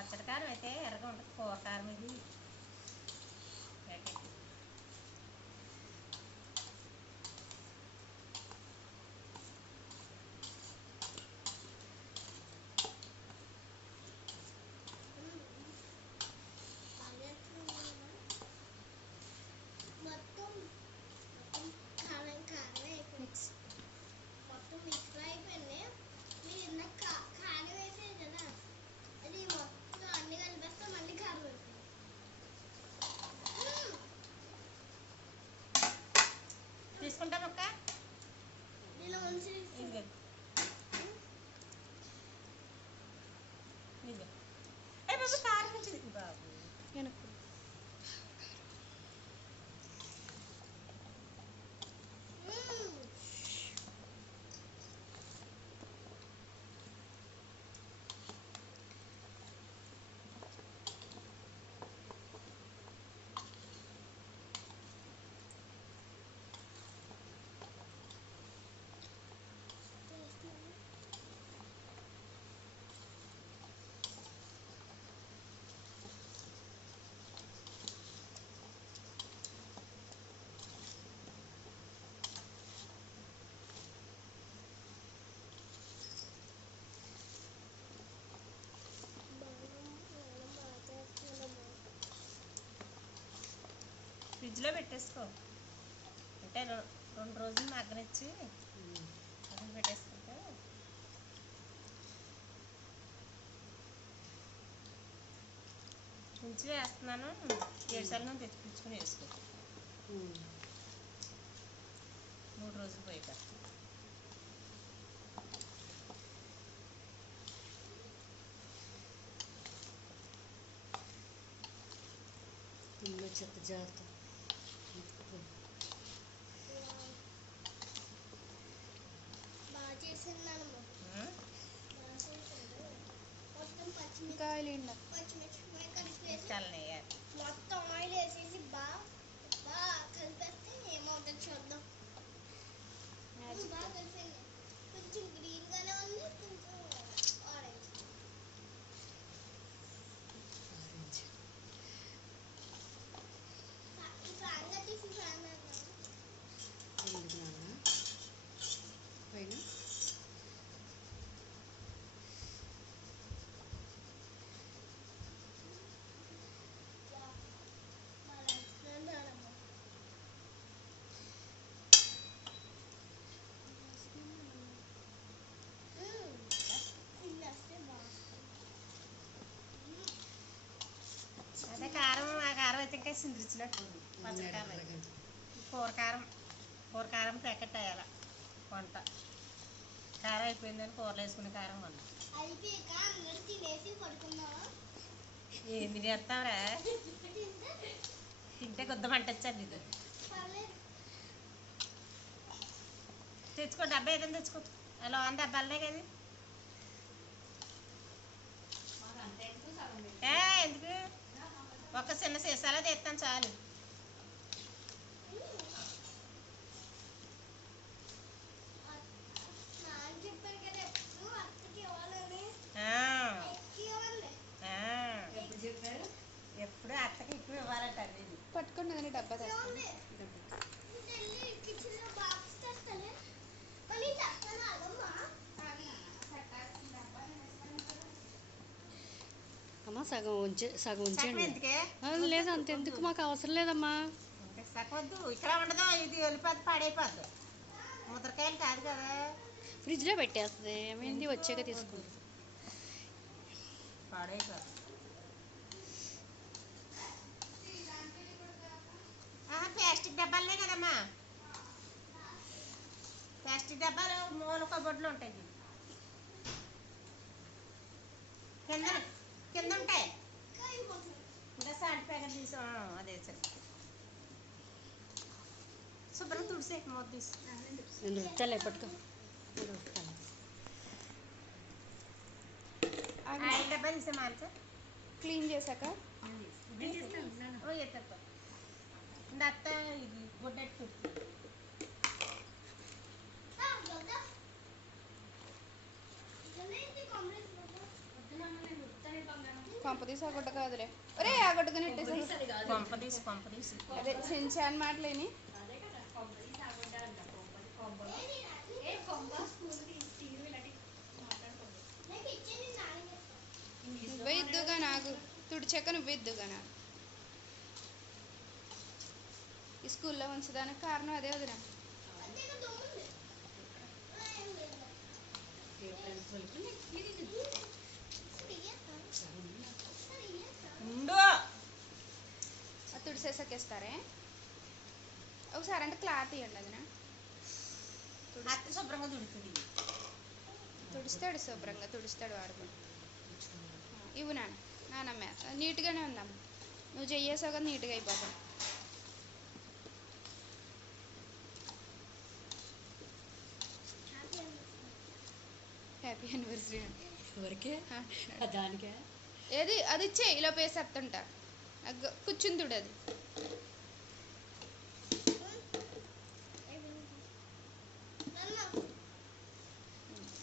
పచ్చడి కారం అయితే ఎర్రగా ఉంటుంది, కూర కారం ఇది ప్యాకెట్. తీసుకుంటాం అక్క. బాబు కారం వచ్చింది బాబు. ఫ్రిడ్జ్లో పెట్టేసుకో, అంటే 2 రోజులు మగ్గనిచ్చి పెట్టేసుకుంటే. ఉంచి వేస్తున్నాను, 7 సార్లు తెచ్చిపించుకుని వేసుకో. 3 రోజులు పోయాక చెత్త జాగ్రత్త. మొత్తం ఆయిల్ వేసేసి బాగా కలిపేస్తే ఏమవుతుంది చూద్దాం. బాగా కలిపేయండి. కొంచెం గ్రీన్ గానే ఉంది, కొంచెం ఆరెంజ్. ఈ ఫ్యాన్ కట్టేసి ఫ్యాన్ పైన అదే కారం, ఆ కారం అయితే ఇంకా సిందిరిచ్చినట్టు పచ్చడి కారం. కూర కారం ప్యాకెట్ వేయాల. వంట కారం అయిపోయిందని కూరలో వేసుకునే కారం వంట. ఏం తినేస్తావురా? తింటే గుద్దమంటొచ్చండి. ఇది తెచ్చుకో, డబ్బా ఏదైనా తెచ్చుకో. అలా డబ్బాలనే కదా. ఎందుకు ఒక చిన్న సీసాలో తెస్తాను చాలు. ఎప్పుడు అత్తకి ఎక్కువ ఇవ్వాలంట. పట్టుకోండి కానీ డబ్బా అమ్మా సగం ఉంచండి. లేదు అంతెందుకు, మాకు అవసరం లేదమ్మా. వద్దు, ఇక్కడ ఉండదు, ఇది వెళ్ళిపోద్ది, పాడైపోద్ది. ముద్రకాయలు కాదు కదా. ఫ్రిడ్జ్లో పెట్టేస్తుంది, ఏమైంది వచ్చాక తీసుకుంటుంది. పాడైపోద్ది. ప్లాస్టిక్ డబ్బాలనే కదమ్మా. ప్లాస్టిక్ డబ్బాలు మూల కబోర్డులో ఉంటాయి. కింద ఉంటాయి. ఇంకా సాల్ట్ ప్యాకెట్ తీసా, అదే సరే. శుభ్రం తుడిసే మూత తీసి. పట్టుకో. ఆయిల్ డబ్బా తీసే మాల్సా క్లీన్ చేశాక అత్త ఇది గుడ్డెట్టు కొంప తీసి ఆ గుడ్డ కాదులే. ఒరే ఆ గుడ్డగా నెట్టేసి కొంప తీసి అదే సించాన్ మాటలేని. నువ్వే ఇద్దుగా నాకు తుడిచాక నువ్వే ఇద్దుగా నాకు. ఈ స్కూల్లో ఉంచడానికి కారణం అదే వదినా. ఉండు. అది తుడిసేసాక ఇస్తారే ఒకసారి అంటే క్లాత్ ఇవ్వండి అదినా. అత్త శుభ్రంగా దుడుతుంది. తుడుస్తాడు శుభ్రంగా తుడుస్తాడు వాడుకొని. ఇవ్వు నానమ్మ నీట్గానే ఉందమ్మ. నువ్వు చెయ్యేసావు కదా నీట్గా అయిపోతావు. హ్యాపీ యానివర్సరీ ఎవరికే దానికే ఏది అది ఇచ్చే ఇలా పేసేస్తుంటా కూర్చుని తుడు అది.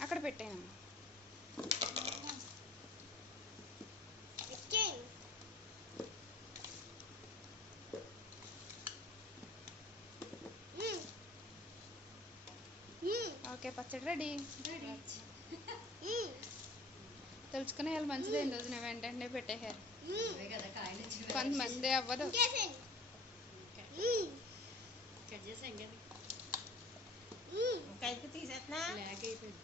అక్కడ పెట్టాను. ఓకే పచ్చడి రెడీ. తెలుసుకునే వాళ్ళు మంచిదైంది రోజున వెంటనే పెట్టేశారు. కొంతమంది అవ్వదు. కట్ చేసా ఇంకా ఇంకా తీసేస్తున్నా. లేక అయిపోయింది.